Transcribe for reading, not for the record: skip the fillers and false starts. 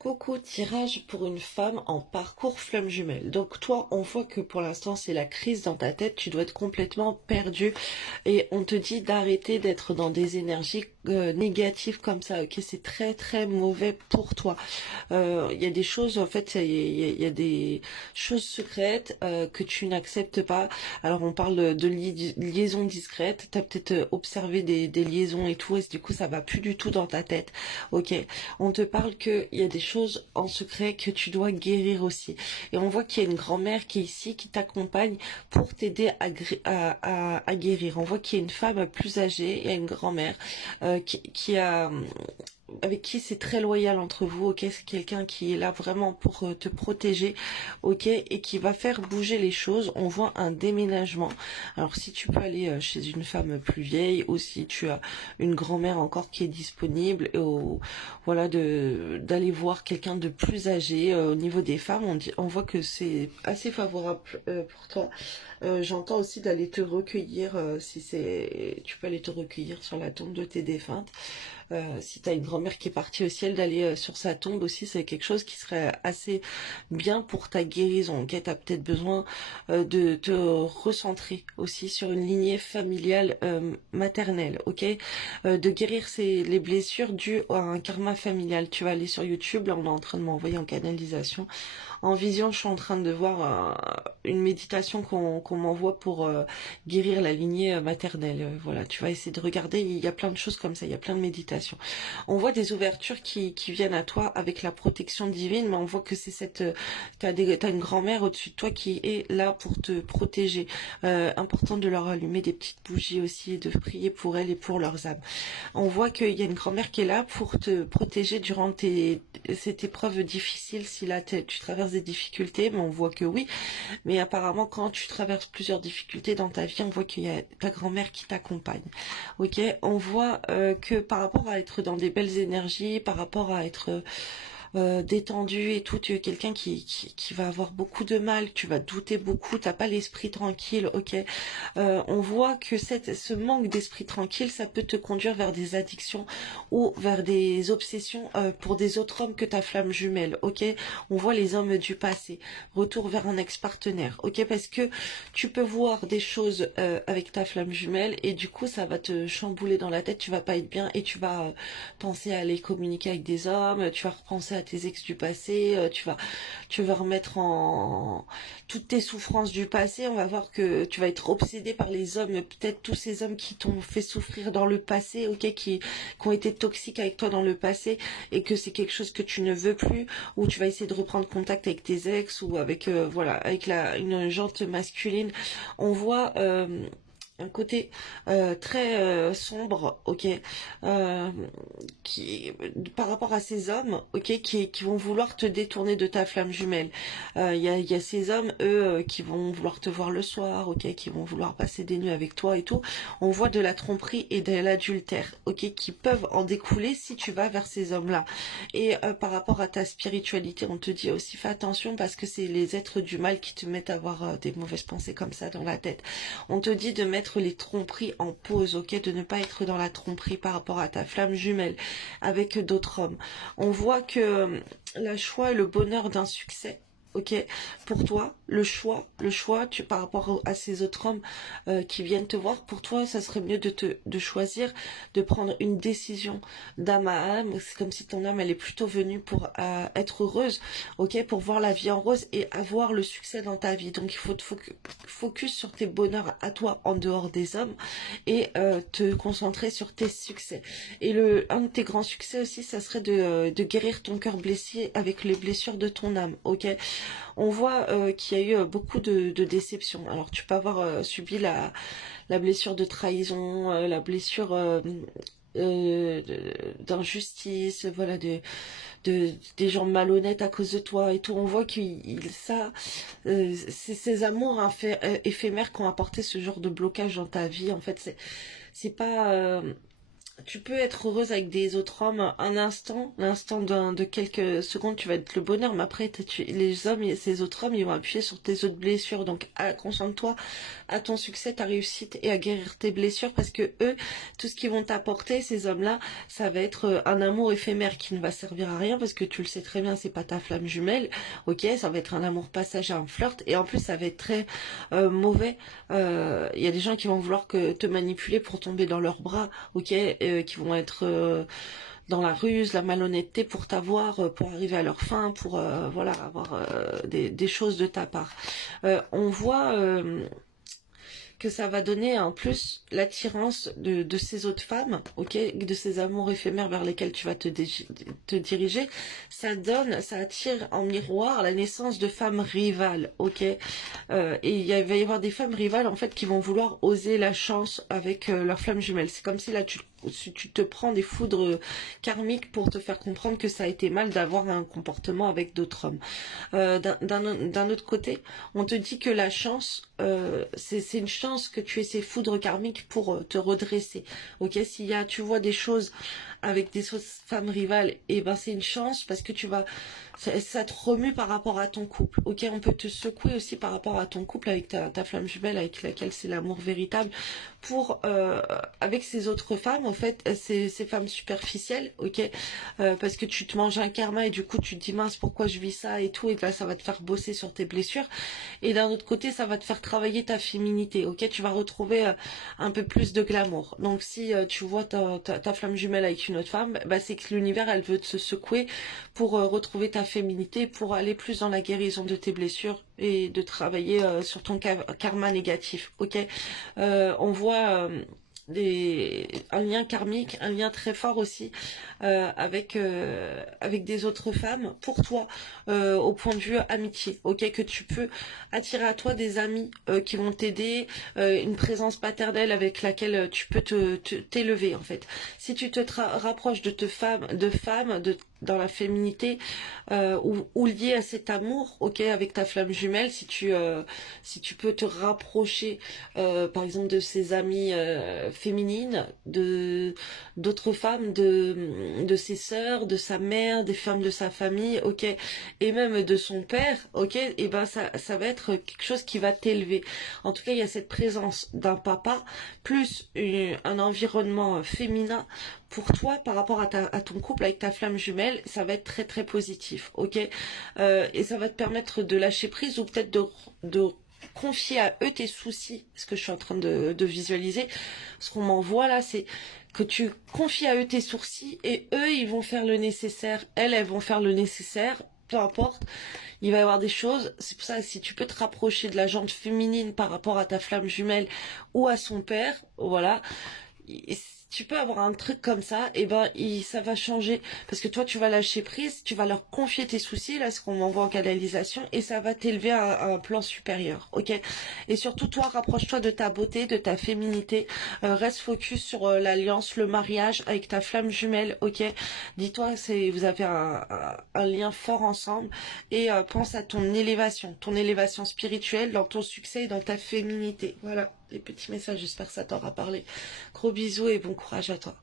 Coucou, tirage pour une femme en parcours flamme jumelle. Donc toi, on voit que pour l'instant c'est la crise dans ta tête, tu dois être complètement perdu et on te dit d'arrêter d'être dans des énergies négatives comme ça. Ok, c'est très très mauvais pour toi. Il y a des choses, en fait, il y a des choses secrètes que tu n'acceptes pas. Alors on parle de liaison discrète. T'as peut-être observé des liaisons et tout, et du coup ça va plus du tout dans ta tête. Ok, on te parle qu'il y a des choses en secret que tu dois guérir aussi. Et on voit qu'il y a une grand-mère qui est ici, qui t'accompagne pour t'aider à guérir. On voit qu'il y a une femme plus âgée, il y a une grand-mère qui a avec qui c'est très loyal entre vous, ok, c'est quelqu'un qui est là vraiment pour te protéger, ok, et qui va faire bouger les choses. On voit un déménagement. Alors si tu peux aller chez une femme plus vieille, ou si tu as une grand-mère encore qui est disponible, voilà, d'aller voir quelqu'un de plus âgé. Au niveau des femmes, on voit que c'est assez favorable pour toi. J'entends aussi d'aller te recueillir, si c'est, tu peux aller te recueillir sur la tombe de tes défuntes. Si tu as une grand-mère qui est partie au ciel, d'aller sur sa tombe aussi, c'est quelque chose qui serait assez bien pour ta guérison. Ok, tu as peut-être besoin de te recentrer aussi sur une lignée familiale maternelle, ok, de guérir les blessures dues à un karma familial. Tu vas aller sur YouTube, là on est en train de m'envoyer en canalisation. En vision, je suis en train de voir une méditation qu'on m'envoie pour guérir la lignée maternelle. Voilà, tu vas essayer de regarder, il y a plein de choses comme ça, il y a plein de méditations. On voit des ouvertures qui viennent à toi avec la protection divine, mais on voit que c'est t'as une grand-mère au-dessus de toi qui est là pour te protéger. Important de leur allumer des petites bougies aussi et de prier pour elles et pour leurs âmes. On voit qu'il y a une grand-mère qui est là pour te protéger durant cette épreuve difficile. Si là tu traverses des difficultés, mais on voit que oui. Mais apparemment, quand tu traverses plusieurs difficultés dans ta vie, on voit qu'il y a ta grand-mère qui t'accompagne. Ok, on voit que par rapport à être dans des belles énergies, par rapport à être détendu et tout, tu es quelqu'un qui va avoir beaucoup de mal, tu vas douter beaucoup, t'as pas l'esprit tranquille, ok. On voit que ce manque d'esprit tranquille, ça peut te conduire vers des addictions ou vers des obsessions pour des autres hommes que ta flamme jumelle, ok. On voit les hommes du passé, retour vers un ex-partenaire, ok, parce que tu peux voir des choses avec ta flamme jumelle et du coup ça va te chambouler dans la tête, tu vas pas être bien et tu vas penser à aller communiquer avec des hommes, tu vas repenser à tes ex du passé, tu vas remettre en toutes tes souffrances du passé. On va voir que tu vas être obsédé par les hommes, peut-être tous ces hommes qui t'ont fait souffrir dans le passé, ok, qui ont été toxiques avec toi dans le passé, et que c'est quelque chose que tu ne veux plus, ou tu vas essayer de reprendre contact avec tes ex ou avec voilà, avec une jante masculine. On voit un côté très sombre, ok, euh, par rapport à ces hommes, ok, qui vont vouloir te détourner de ta flamme jumelle. Il y a ces hommes, eux, qui vont vouloir te voir le soir, ok, qui vont vouloir passer des nuits avec toi et tout. On voit de la tromperie et de l'adultère, ok, qui peuvent en découler si tu vas vers ces hommes-là. Et par rapport à ta spiritualité, on te dit aussi fais attention parce que c'est les êtres du mal qui te mettent à avoir des mauvaises pensées comme ça dans la tête. On te dit de mettre les tromperies en pause, ok, de ne pas être dans la tromperie par rapport à ta flamme jumelle avec d'autres hommes. On voit que la joie et le bonheur d'un succès, ok, pour toi, le choix, par rapport à ces autres hommes qui viennent te voir, pour toi, ça serait mieux de choisir, de prendre une décision d'âme à âme. C'est comme si ton âme, elle est plutôt venue pour être heureuse, ok, pour voir la vie en rose et avoir le succès dans ta vie. Donc il faut te focus sur tes bonheurs à toi en dehors des hommes et te concentrer sur tes succès. Et un de tes grands succès aussi, ça serait de guérir ton cœur blessé avec les blessures de ton âme, ok. On voit qu'il y a eu beaucoup de déceptions. Alors tu peux avoir subi la blessure de trahison, la blessure d'injustice, voilà, des gens malhonnêtes à cause de toi et tout. On voit que c'est ces amours éphémères qui ont apporté ce genre de blocage dans ta vie. En fait, c'est pas tu peux être heureuse avec des autres hommes un instant, l'instant de quelques secondes, tu vas être le bonheur, mais après, les hommes, ces autres hommes, ils vont appuyer sur tes autres blessures. Donc, concentre-toi à ton succès, ta réussite et à guérir tes blessures, parce que eux, tout ce qu'ils vont t'apporter, ces hommes-là, ça va être un amour éphémère qui ne va servir à rien, parce que tu le sais très bien, c'est pas ta flamme jumelle, ok, ça va être un amour passager, un flirt, et en plus, ça va être très mauvais. Il y a des gens qui vont vouloir te manipuler pour tomber dans leurs bras, ok, qui vont être dans la ruse, la malhonnêteté pour t'avoir, pour arriver à leur fin, pour voilà, avoir des choses de ta part. On voit que ça va donner en plus l'attirance de ces autres femmes, ok, de ces amours éphémères vers lesquels tu vas te diriger. Ça donne, ça attire en miroir la naissance de femmes rivales, ok. Et va y avoir des femmes rivales en fait qui vont vouloir oser la chance avec leur flamme jumelle. C'est comme si là tu te prends des foudres karmiques pour te faire comprendre que ça a été mal d'avoir un comportement avec d'autres hommes. D'un autre côté, on te dit que la chance, c'est une chance que tu aies ces foudres karmiques pour te redresser. Ok, s'il y a, tu vois des choses avec des femmes rivales, et ben c'est une chance parce que ça te remue par rapport à ton couple. Ok, on peut te secouer aussi par rapport à ton couple avec ta flamme jumelle avec laquelle c'est l'amour véritable. Pour avec ces autres femmes, en fait, ces femmes superficielles, ok, parce que tu te manges un karma et du coup tu te dis mince pourquoi je vis ça et tout, et là ça va te faire bosser sur tes blessures. Et d'un autre côté, ça va te faire travailler ta féminité, ok, tu vas retrouver un peu plus de glamour. Donc si tu vois ta flamme jumelle avec une autre femme, bah, c'est que l'univers elle veut te secouer pour retrouver ta féminité, pour aller plus dans la guérison de tes blessures et de travailler sur ton karma négatif, ok. On voit un lien karmique, un lien très fort aussi avec des autres femmes pour toi au point de vue amitié, ok, que tu peux attirer à toi des amis qui vont t'aider, une présence paternelle avec laquelle tu peux t'élever en fait. Si tu te rapproches de femmes dans la féminité ou lié à cet amour, ok, avec ta flamme jumelle, si tu peux te rapprocher par exemple de ses amies féminines, d'autres femmes, de ses sœurs, de sa mère, des femmes de sa famille, ok, et même de son père, ok, et ben ça va être quelque chose qui va t'élever. En tout cas, il y a cette présence d'un papa plus un environnement féminin pour toi par rapport à ton couple avec ta flamme jumelle, ça va être très très positif, ok, et ça va te permettre de lâcher prise ou peut-être de confier à eux tes soucis, ce que je suis en train de visualiser. Ce qu'on m'envoie là, c'est que tu confies à eux tes soucis et eux, ils vont faire le nécessaire. Elles vont faire le nécessaire. Peu importe, il va y avoir des choses. C'est pour ça que si tu peux te rapprocher de la jante féminine par rapport à ta flamme jumelle ou à son père, voilà, tu peux avoir un truc comme ça, et ben ça va changer parce que toi tu vas lâcher prise, tu vas leur confier tes soucis, là ce qu'on m'envoie en canalisation, et ça va t'élever à un plan supérieur, ok. Et surtout toi, rapproche-toi de ta beauté, de ta féminité, reste focus sur l'alliance, le mariage avec ta flamme jumelle, ok. Dis-toi, vous avez un lien fort ensemble, et pense à ton élévation spirituelle dans ton succès et dans ta féminité. Voilà les petits messages, j'espère que ça t'aura parlé. Gros bisous et bon courage à toi.